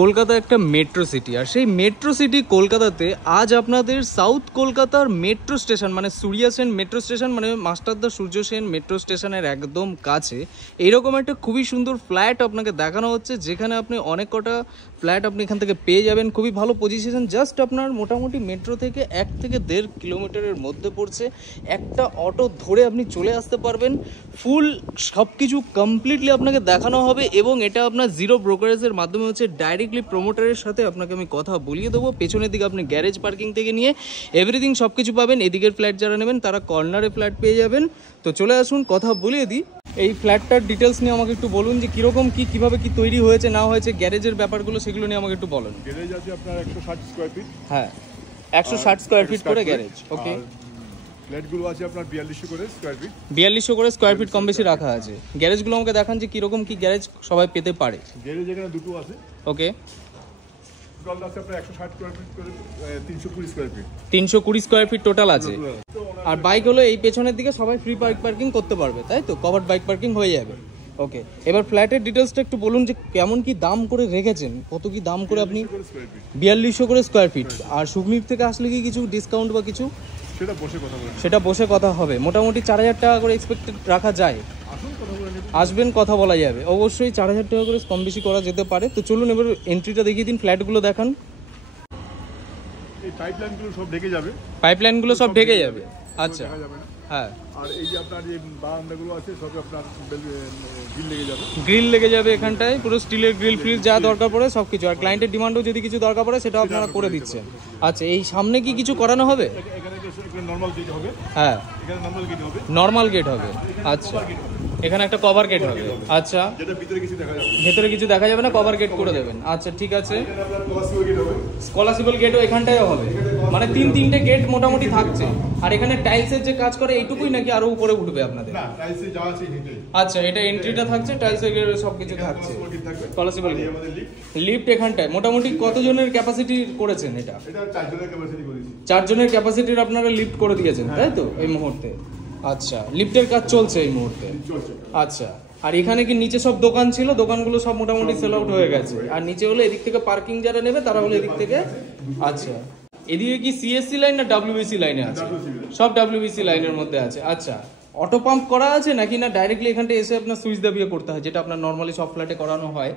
কলকাতা একটা metro city, আর সেই metro city কলকাতাতে আজ আপনাদের সাউথ কলকাতার মেট্রো স্টেশন মানে সূর্য সেন মেট্রো স্টেশন মানে মাস্টারদা সূর্য সেন মেট্রো স্টেশনের একদম কাছে এইরকম একটা খুবই সুন্দর ফ্ল্যাট আপনাকে দেখানো হচ্ছে, যেখানে আপনি অনেক কটা ফ্ল্যাট আপনি এখান থেকে পেয়ে যাবেন। খুবই ভালো পজিশন, জাস্ট আপনার মোটামুটি মেট্রো থেকে 1 থেকে 1.5 কিলোমিটারের মধ্যে পড়ছে। একটা অটো ধরে আপনি চলে আসতে পারবেন, ফুল সব কিছু কমপ্লিটলি আপনাকে দেখানো হবে এবং এটা আপনার জিরো ব্রোকারেজের মাধ্যমে হচ্ছে ডাইরেক্টলি প্রমোটারের সাথে আপনাকে আমি কথা বলিয়ে দেবো। পেছনের দিকে আপনি গ্যারেজ পার্কিং থেকে নিয়ে এভরিথিং সব কিছু পাবেন। এদিকের ফ্ল্যাট যারা নেবেন তারা কর্নারে ফ্ল্যাট পেয়ে যাবেন। তো চলে আসুন, কথা বলিয়ে দিই। এই ফ্ল্যাটটার ডিটেলস নিয়ে আমাকে একটু বলুন যে কীরকম কীভাবে কি তৈরি হয়েছে না হয়েছে, গ্যারেজের ব্যাপারগুলো সেগুলো নিয়ে আমাকে একটু বলুন। গ্যারেজ আছে আপনার 160 স্কোয়ার ফিট। হ্যাঁ, 160 স্কোয়ার ফিট করে গ্যারেজ। ওকে, ফ্ল্যাটগুলো আছে আপনার 4200 করে স্কোয়ার ফিট। 4200 করে স্কোয়ার ফিট কম বেশি রাখা আছে। গ্যারেজগুলো আমাকে দেখান যে কীরকম কি গ্যারেজ সবাই পেতে পারে। গ্যারেজ এখানে দুটো আছে। ওকে, টোটাল আছে আপনার 160 স্কোয়ার ফিট করে 320 square feet. 320 square feet total আছে। আর বাইক হলো এই পেছনের দিকে সবাই ফ্রি বাইক পার্কিং করতে পারবে, তাই তো? কভার্ড বাইক পার্কিং হয়ে যাবে। ওকে, এবার ফ্ল্যাটের ডিটেলসটা একটু বলুন যে কেমন কি দাম করে রেখেছেন, কত কি দাম করে আপনি? 4200 করে স্কোয়ার ফিট। আর সুগনির থেকে আসলে কি কিছু ডিসকাউন্ট বা কিছু? সেটা বসে কথা হবে। মোটামুটি 4000 টাকা করে এক্সপেক্টেড রাখা যায়। আসবেন, কথা বলা যাবে। অবশ্যই 4000 টাকা করে কম বেশি করা যেতে পারে। তো চলুন এবার এন্ট্রিটা দেখিয়ে দিন, ফ্ল্যাটগুলো দেখান। এই পাইপলাইনগুলো সব ঢেকে যাবে। পাইপলাইনগুলো সব ঢেকে যাবে। আচ্ছা, হ্যাঁ। আর এই যে আপনার যে বারান্দাগুলো আছে সব আপনার গ্রিল লেগে যাবে। গ্রিল লেগে যাবে এখানটায়, পুরো স্টিলের গ্রিল ফ্রিল যা দরকার পড়ে সব কিছু। আর ক্লায়েন্টের ডিমান্ডও যদি কিছু দরকার পড়ে সেটাও আপনারা করে দিচ্ছেন। আচ্ছা, এই সামনে কি কিছু করানো হবে? এখানে নরমাল গেট হবে। হ্যাঁ, এখানে নরমাল গেট হবে। নরমাল গেট হবে। আচ্ছা, এখানে একটা কভার গেট হবে। আচ্ছা, যেটা ভিতরে কিছু দেখা যাবে, ভেতরে কিছু দেখা যাবে না, কভার গেট করে দেবেন। আচ্ছা, ঠিক আছে। স্কলারশিপল গেটও এখানটায় হবে, মানে 3-3টে গেট মোটামুটি থাকছে। আর এখানে টাইলসের যে কাজ করে এইটুকুই নাকি আরো উপরে উঠবে আপনাদের? না, টাইলসে যা আছে এটাই। আচ্ছা, এটা এন্ট্রিটা থাকছে, টাইলসের সবকিছু থাকছে। স্কলারশিপল লিফট এখানটায় মোটামুটি কতজনের ক্যাপাসিটি করেছেন? এটা 4 জনের ক্যাপাসিটি করেছি। 4 জনের ক্যাপাসিটির আপনারা লিফট করে দিয়েছেন, তাই তো এই মুহূর্তে? আচ্ছা, লিফটের কাজ চলছে এই মুহূর্তে। আচ্ছা, আর এখানে কি নিচে সব দোকান ছিল? দোকানগুলো সব মোটামুটি সেল আউট হয়ে গেছে। আর নিচে হলো এদিক থেকে পার্কিং যারা নেবে তারা হলো এদিক থেকে। আচ্ছা, এদিকে কি সিএসসি লাইন না ডব্লিউবিসি লাইনে আছে? সব ডব্লিউবিসি লাইনের মধ্যে আছে। আচ্ছা, অটো পাম্প করা আছে নাকি না ডাইরেক্টলি এখানটা এসে আপনার সুইচ দাবিয়ে করতে হয়, যেটা আপনার নর্মালি সব ফ্ল্যাটে করানো হয়?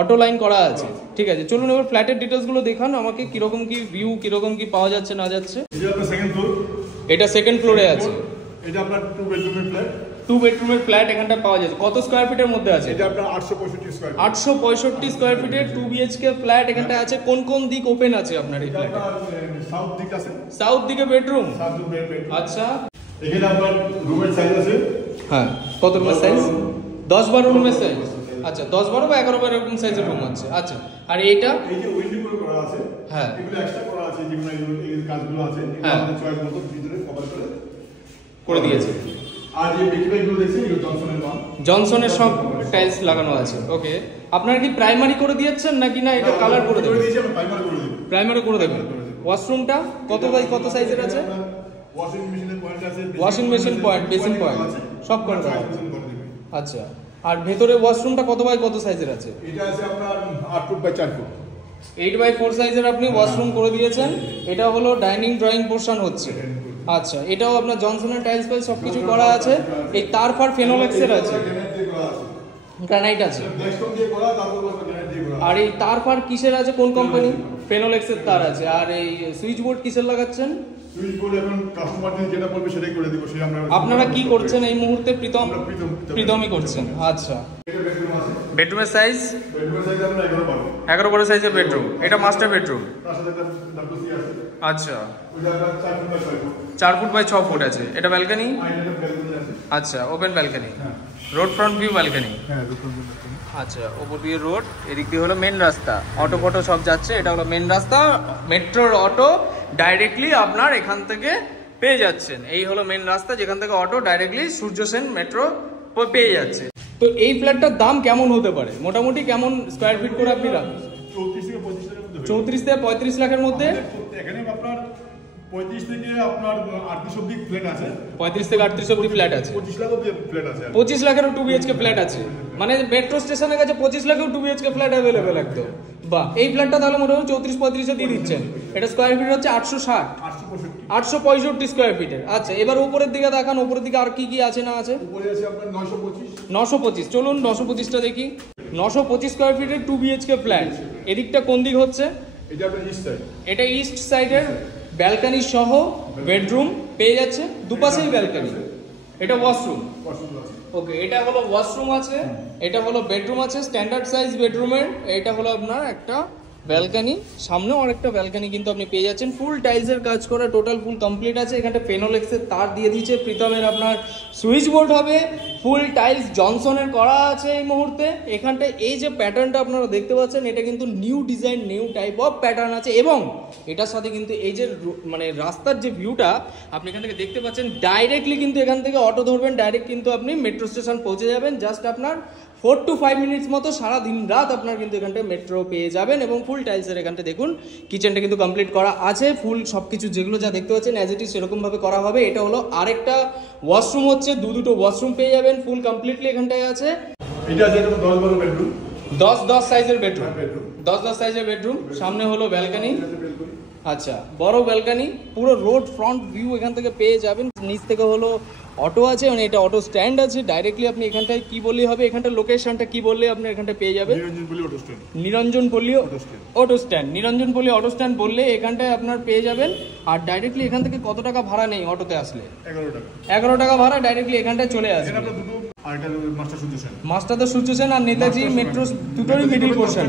অটো লাইন করা আছে। ঠিক আছে, চলুন এবার ফ্ল্যাটের ডিটেলস গুলো দেখান আমাকে, কিরকম কি ভিউ, কিরকম কি পাওয়া যাচ্ছে না যাচ্ছে। এটা সেকেন্ড ফ্লোরে আছে। এটা আপনার 2 বেডরুমের ফ্ল্যাট। 2 বেডরুমের ফ্ল্যাট এখানটা পাওয়া যাচ্ছে। কত স্কয়ার ফিটের মধ্যে আছে? এটা আপনার 865 স্কয়ার ফিট। 865 স্কয়ার ফিটের 2 বিএইচকে ফ্ল্যাট এখানটা আছে। কোন কোন দিক ওপেন আছে আপনার এই ফ্ল্যাটে? সাউথ দিক আছে। সাউথ দিকে বেডরুম। আচ্ছা, এখানে আপনার রুমের সাইজ আছে। হ্যাঁ, কত রুমের সাইজ? 10-12 রুমের সাইজ। আচ্ছা, 10-12 বা 11-12 এরকম সাইজের রুম আছে। আচ্ছা, আর এইটা এই যে উইন্ডো করা আছে। হ্যাঁ, এগুলো এক্সট্রা করা আছে, যেগুলো এই কাজগুলো আছে এগুলো আমাদের চয়েস মতো ভিতরে কভার করে দিয়েছে। আর এই বেকিংগুলো দেখছেন, এগুলো জনসনের মাল। জনসনের সব টাইলস লাগানো আছে। ওকে, আপনারা কি প্রাইমারি করে দিয়েছেন নাকি না এটা কালার করে দেবেন? প্রাইমারি করে দেব। প্রাইমারি করে দেবেন। ওয়াশরুমটা কত বাই কত সাইজের আছে? ওয়াশিং মেশিনের পয়েন্ট আছে, washing machine point, basin point সব করে দেবেন। আচ্ছা, আর ভেতরে ওয়াশরুমটা কত বাই কত সাইজের আছে? এটা আছে আপনার 8 ফুট বাই 4 ফুট। 8x4 সাইজের আপনি ওয়াশরুম করে দিয়েছেন। এটা হলো ডাইনিং ড্রয়িং পোর্শন হচ্ছে। আচ্ছা, এটাও আপনার জনসনের টাইলস ফাইল সবকিছু করা আছে। এই তারফার ফেনোলেক্সের আছে, গ্রানাইট আছে। আর এই তারফার কিসের আছে, কোন কোম্পানি? ফেনোলেক্সের তার আছে। আর এই সুইচ বোর্ড কিসের লাগাচ্ছেন? সুইচ বোর্ড এখন কাস্টমার যেটা বলবে সেটাই করে দিব। সেটা আপনারা কি করছেন এই মুহূর্তে? প্রীতমই করছেন। আচ্ছা, বেডরুমের সাইজ? বেডরুমের সাইজ আমরা 11-12 সাইজের বেডরুম। এটা মাস্টার বেডরুম। আচ্ছা, 4 ফুট বাই 6 ফুট আছে। এটা ব্যালকনি? আচ্ছা, open balcony, road front view balcony. আচ্ছা, ওপর দিয়ে রোড, এদিক দিয়ে হলো মেন রাস্তা, অটো ফটো সব যাচ্ছে। এটা হলো মেন রাস্তা, মেট্রোর অটো ডাইরেক্টলি আপনার এখান থেকে পেয়ে যাচ্ছেন। এই হলো মেন রাস্তা যেখান থেকে auto directly Surya Sen metro পেয়ে যাচ্ছে। তো এই ফ্ল্যাটটার দাম কেমন হতে পারে? মোটামুটি কেমন স্কোয়ার ফিট করে আপনি রাখেন? 34 থেকে 35 লাখের মধ্যে। এখানে আপনার 35 থেকে আপনার 38 অবধি ফ্ল্যাট আছে। 35 থেকে 38 অবধি ফ্ল্যাট আছে। 25 লাখ অবধি ফ্ল্যাট আছে। 25 লাখেরও 2 বিএইচকে ফ্ল্যাট আছে, মানে মেট্রো স্টেশনের কাছে 25 লাখেও 2 বিএইচকে ফ্ল্যাট অ্যাভেলেবেল একদম। বাহ, এই ফ্ল্যাটটা তাহলে মোটামুটি 34-35 দিয়ে দিচ্ছেন। এটা স্কয়ার ফিট হচ্ছে 860, 865 স্কয়ার ফিটের। আচ্ছা, এবার উপরের দিকে দেখান, উপরের দিকে আর কি কি আছে না আছে? উপরে আছে আপনার 925। 925, চলুন 925টা দেখি। 925 স্কয়ার ফিটের 2 বিএইচকে ফ্ল্যাট। এদিকটা কোন দিক হচ্ছে? এটা আপনার ইস্ট সাইড। এটা ইস্ট সাইডের ব্যালকনি সহ বেডরুম পেয়ে যাচ্ছে, দুপাশেই ব্যালকনি। এটা ওয়াশরুম। ওকে, এটা হলো ওয়াশরুম আছে, এটা হলো বেডরুম আছে, স্ট্যান্ডার্ড সাইজ বেডরুমের। এটা হলো আপনার একটা ব্যালকনি, সামনেও আরেকটা ব্যালকনি কিন্তু আপনি পেয়ে যাচ্ছেন। ফুল টাইলসের কাজ করা, টোটাল ফুল কমপ্লিট আছে। এখানটা ফেনোলেক্সের তার দিয়ে দিয়েছে, প্রীতমের আপনার সুইচ বোর্ড হবে, ফুল টাইলস জনসনের করা আছে এই মুহূর্তে। এখানটা এই যে প্যাটার্নটা আপনারা দেখতে পাচ্ছেন, এটা কিন্তু new design, new type of pattern আছে। এবং এটার সাথে কিন্তু এই যে মানে রাস্তার যে ভিউটা আপনি এখান থেকে দেখতে পাচ্ছেন, ডাইরেক্টলি কিন্তু এখান থেকে অটো ধরবেন, ডাইরেক্ট কিন্তু আপনি মেট্রো স্টেশন পৌঁছে যাবেন। জাস্ট আপনার 4 to 5 মিনিটস মতো সারা দিন রাত আপনার কিন্তু এখানটা মেট্রো পেয়ে যাবেন। এবং ফুল টাইলসের এখানটা দেখুন, কিচেনটা কিন্তু কমপ্লিট করা আছে, ফুল সব কিছু যেগুলো যা দেখতে পাচ্ছেন অ্যাজ ইট ইজ সেরকমভাবে করা হবে। এটা হলো আরেকটা ওয়াশরুম হচ্ছে, দুটো ওয়াশরুম পেয়ে যাবেন, ফুল কমপ্লিটলি এখানটায় আছে। এটা আছে 10-12 বেডরুম, 10-10 সাইজের বেডরুম, 10-10 সাইজের বেডরুম। সামনে হলো ব্যালকনি। আচ্ছা, বড় ব্যালকনি, পুরো রোড ফ্রন্ট ভিউ এখান থেকে পেয়ে যাবেন। নিচ থেকে হলো অটো আছে, মানে এটা অটো স্ট্যান্ড আছে। ডাইরেক্টলি আপনি এখানটায় কি বললেই হবে, এখানটার লোকেশনটা কি বললে আপনি এখানটা পেয়ে যাবেন? নিরঞ্জনপল্লী অটো স্ট্যান্ড। নিরঞ্জনপল্লী অটো স্ট্যান্ড বললে এখানটায় আপনার পেয়ে যাবেন। আর ডাইরেক্টলি এখান থেকে কত টাকা ভাড়া নেই অটোতে আসলে? 11 টাকা ভাড়া, ডাইরেক্টলি এখানটায় চলে আসবে। মাস্টারদা সূর্য সেন আর নেতাজি মেট্রো দুটোরই মিডিল পোর্শন।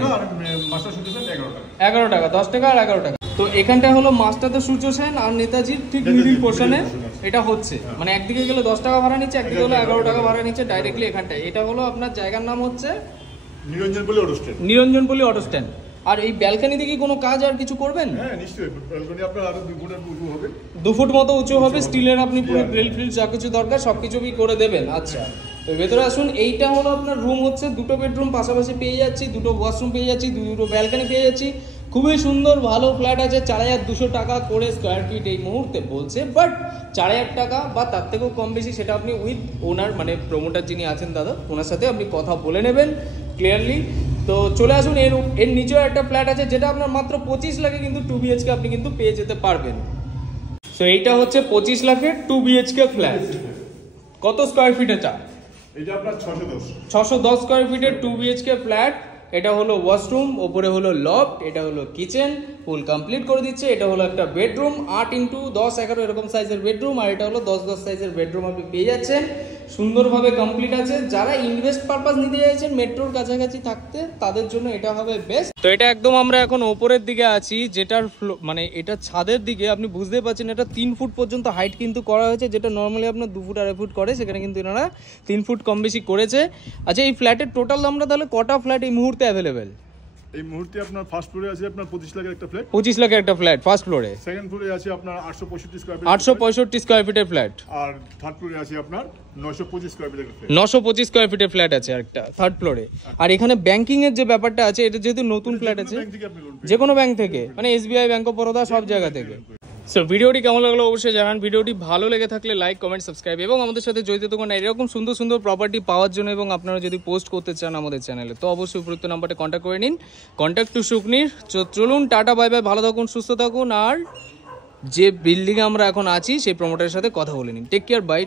11 টাকা, 10 টাকা আর 11 টাকা। তো এখানটা হলো মাস্টারদা সূর্য সেন আর নেতাজির ঠিক মিডিল পোর্শনে এটা হচ্ছে, মানে একদিকে গেলে 10 টাকা ভাড়া নিচ্ছে, একদিকে হলো 11 টাকা ভাড়া নিচ্ছে ডাইরেক্টলি এখানটায়। এটা হলো আপনার জায়গার নাম হচ্ছে নিরঞ্জনপল্লী অটো স্ট্যান্ড। আর এই ব্যালকনিতে কি কোনো কাজ আর কিছু করবেন? হ্যাঁ নিশ্চয়ই, ব্যালকনি আপনার আরো 2 ফুট উঁচু হবে, 2 ফুট মতো উঁচু হবে। স্টিলের আপনি পুরো গ্রিল ফিল যা কিছু দরকার সবকিছুই করে দেবেন। আচ্ছা, তো ভেতরে আসুন। এইটা হলো আপনার রুম হচ্ছে, দুটো বেডরুম পাশাপাশি পেয়ে যাচ্ছি, দুটো ওয়াশরুম পেয়ে যাচ্ছি, দুটো ব্যালকনি পেয়ে যাচ্ছি। খুবই সুন্দর ভালো ফ্ল্যাট আছে। 4200 টাকা করে স্কোয়ার ফিট এই মুহূর্তে বলছে, বাট 4000 টাকা বা তার থেকেও কম বেশি সেটা আপনি উইথ ওনার মানে প্রমোটার যিনি আছেন দাদা, ওনার সাথে আপনি কথা বলে নেবেন ক্লিয়ারলি। তো চলে আসুন। এর নিচেও একটা ফ্ল্যাট আছে যেটা আপনার মাত্র 25 লাখে কিন্তু 2 বিএইচকে আপনি কিন্তু পেয়ে যেতে পারবেন। সো এইটা হচ্ছে 25 লাখের 2 বিএইচকে ফ্ল্যাট। কত স্কোয়ার ফিট এটা? এটা আপনার 610 স্কোয়ার ফিটের 2 বিএইচকে ফ্ল্যাট। এটা হলো ওয়াশরুম, ওপরে হলো লফট, এটা হলো কিচেন, ফুল কমপ্লিট করে দিচ্ছে। এটা হলো একটা বেডরুম, 8x10-11 এরকম সাইজের বেডরুম। আর এটা হলো 10-10 সাইজের বেডরুম আপনি পেয়ে যাচ্ছেন, সুন্দরভাবে কমপ্লিট আছে। যারা ইনভেস্ট পারপাস নিতে চাইছেন মেট্রোর কাছাকাছি থাকতে, তাদের জন্য এটা হবে বেস্ট। তো এটা একদম আমরা এখন ওপরের দিকে আছি, যেটার মানে এটা ছাদের দিকে। আপনি বুঝতে পারছেন এটা 3 ফুট পর্যন্ত হাইট কিন্তু করা হয়েছে, যেটা নর্মালি আপনার 2 ফুট 2.5 ফুট করে, সেখানে কিন্তু এনারা 3 ফুট কম বেশি করেছে। আচ্ছা, এই ফ্ল্যাটের টোটাল আমরা তাহলে কটা ফ্ল্যাট এই মুহূর্তে অ্যাভেলেবেল? এই মুহূর্তে আপনার ফার্স্ট ফ্লোরে আছে আপনার 25 লাখের একটা ফ্ল্যাট, 25 লাখের একটা ফ্ল্যাট ফার্স্ট ফ্লোরে। সেকেন্ড ফ্লোরে আছে আপনার 865 স্কয়ার ফিট, 865 স্কয়ার ফিটের ফ্ল্যাট। আর থার্ড ফ্লোরে আছে আপনার 925 স্কয়ার ফিটের ফ্ল্যাট, 925 স্কয়ার ফিটের ফ্ল্যাট আছে একটা থার্ড ফ্লোরে। আর এখানে ব্যাংকিং এর যে ব্যাপারটা আছে, এটা যেহেতু নতুন ফ্ল্যাট আছে, যে কোনো ব্যাংক থেকে, মানে এসবিআই, ব্যাংক অফ বরোদা, সব জায়গা থেকে। সো ভিডিওটি কেমন লাগলো অবশ্যই জানান। ভিডিওটি ভালো লেগে থাকলে লাইক, কমেন্ট, সাবস্ক্রাইব এবং আমাদের সাথে জড়িত থাকুন এরকম সুন্দর সুন্দর প্রপার্টি পাওয়ার জন্য। এবং আপনারা যদি পোস্ট করতে চান আমাদের চ্যানেলে, তো অবশ্যই উপযুক্ত নাম্বারে কন্ট্যাক্ট করে নিন। কন্ট্যাক্ট টু সুকনির। চলুন, টাটা, বাই বাই, ভালো থাকুন, সুস্থ থাকুন। আর যে বিল্ডিংয়ে আমরা এখন আছি সেই প্রমোটারের সাথে কথা বলে নিন। Take care, by.